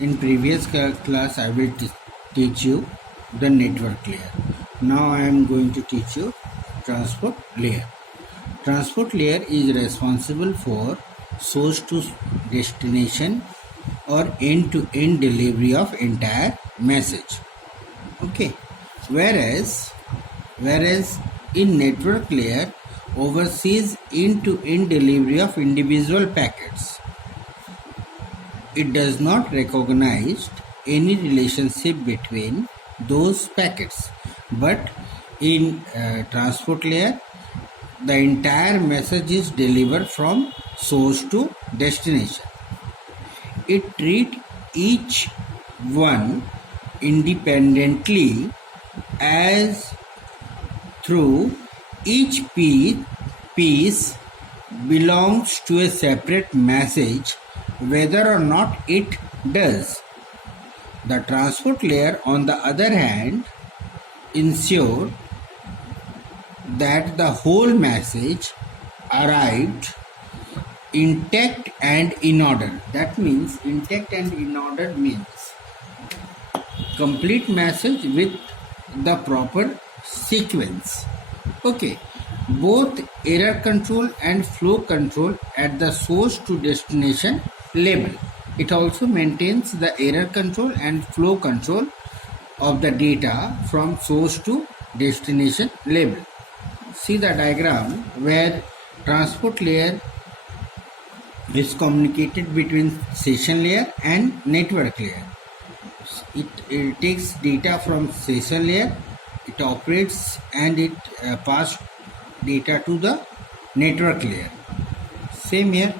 In previous class I will teach you the network layer. Now I am going to teach you transport layer. Transport layer is responsible for source to destination or end-to-end delivery of entire message. Okay. Whereas in network layer oversees end-to-end delivery of individual packets. It does not recognize any relationship between those packets, but in transport layer the entire message is delivered from source to destination. It treats each one independently as through each piece belongs to a separate message whether or not it does. The transport layer, on the other hand, ensures that the whole message arrived intact and in order. That means intact and in order means complete message with the proper sequence. Okay. Both error control and flow control at the source to destination level. It also maintains the error control and flow control of the data from source to destination level. See the diagram where transport layer is communicated between session layer and network layer. It takes data from session layer, it operates and it passes data to the network layer. Same here.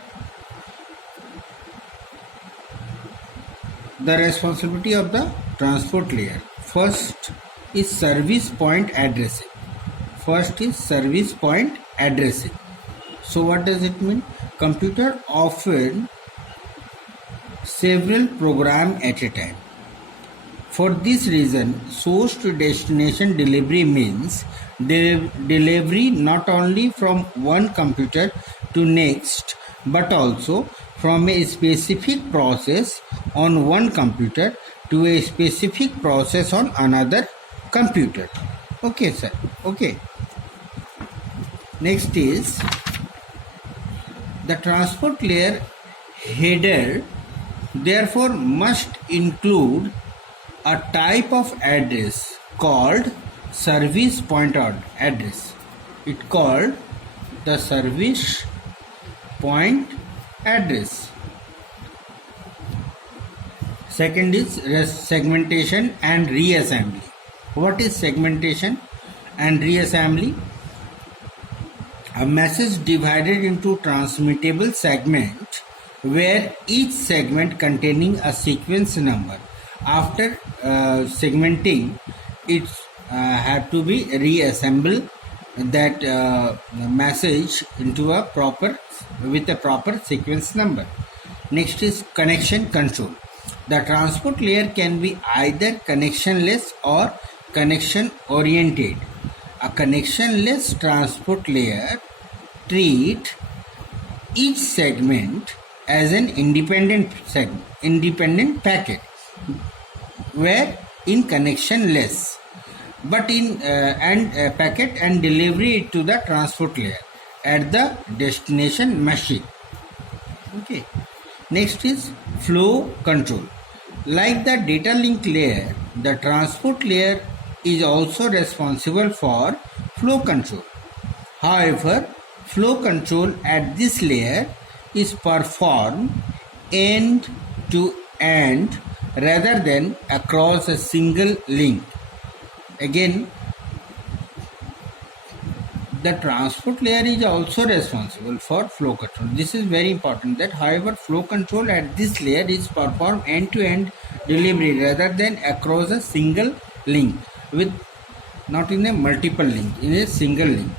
The responsibility of the transport layer. First is service point addressing. So what does it mean? Computer often several programs at a time. For this reason, source to destination delivery means delivery not only from one computer to next but also from a specific process on one computer to a specific process on another computer. Okay, sir. Okay. Next is the transport layer header therefore must include a type of address called service point address. It called the service point address. Second is segmentation and reassembly. What is segmentation and reassembly? A message divided into transmittable segments where each segment containing a sequence number. After segmenting, it had to be reassembled that message into a proper sequence number. Next is connection control. The transport layer can be either connectionless or connection oriented. A connectionless transport layer treats each segment as an independent packet, where in connectionless but in packet and delivery it to the transport layer at the destination machine. Okay. Next is flow control. Like the data link layer, the transport layer is also responsible for flow control. However, flow control at this layer is performed end to end rather than across a single link. Again, the transport layer is also responsible for flow control. This is very important, that however flow control at this layer is performed end-to-end delivery rather than across a single link, with not in a multiple link, in a single link.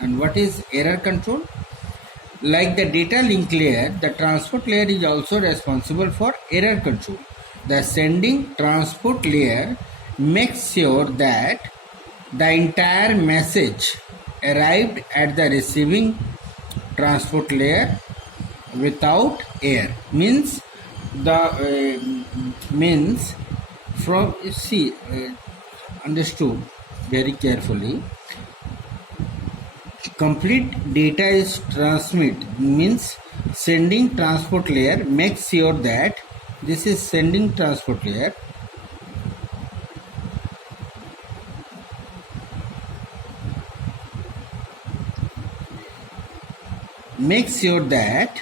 And what is error control? Like the data link layer, the transport layer is also responsible for error control. The sending transport layer makes sure that the entire message arrived at the receiving transport layer without error. Means the means from see understood very carefully. Complete data is transmit means sending transport layer makes sure that this is sending transport layer. Make sure that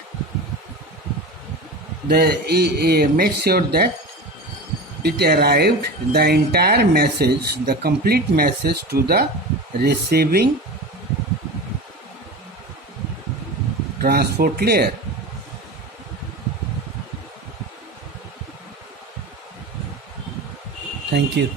it arrived the entire message, the complete message to the receiving transport layer. Thank you.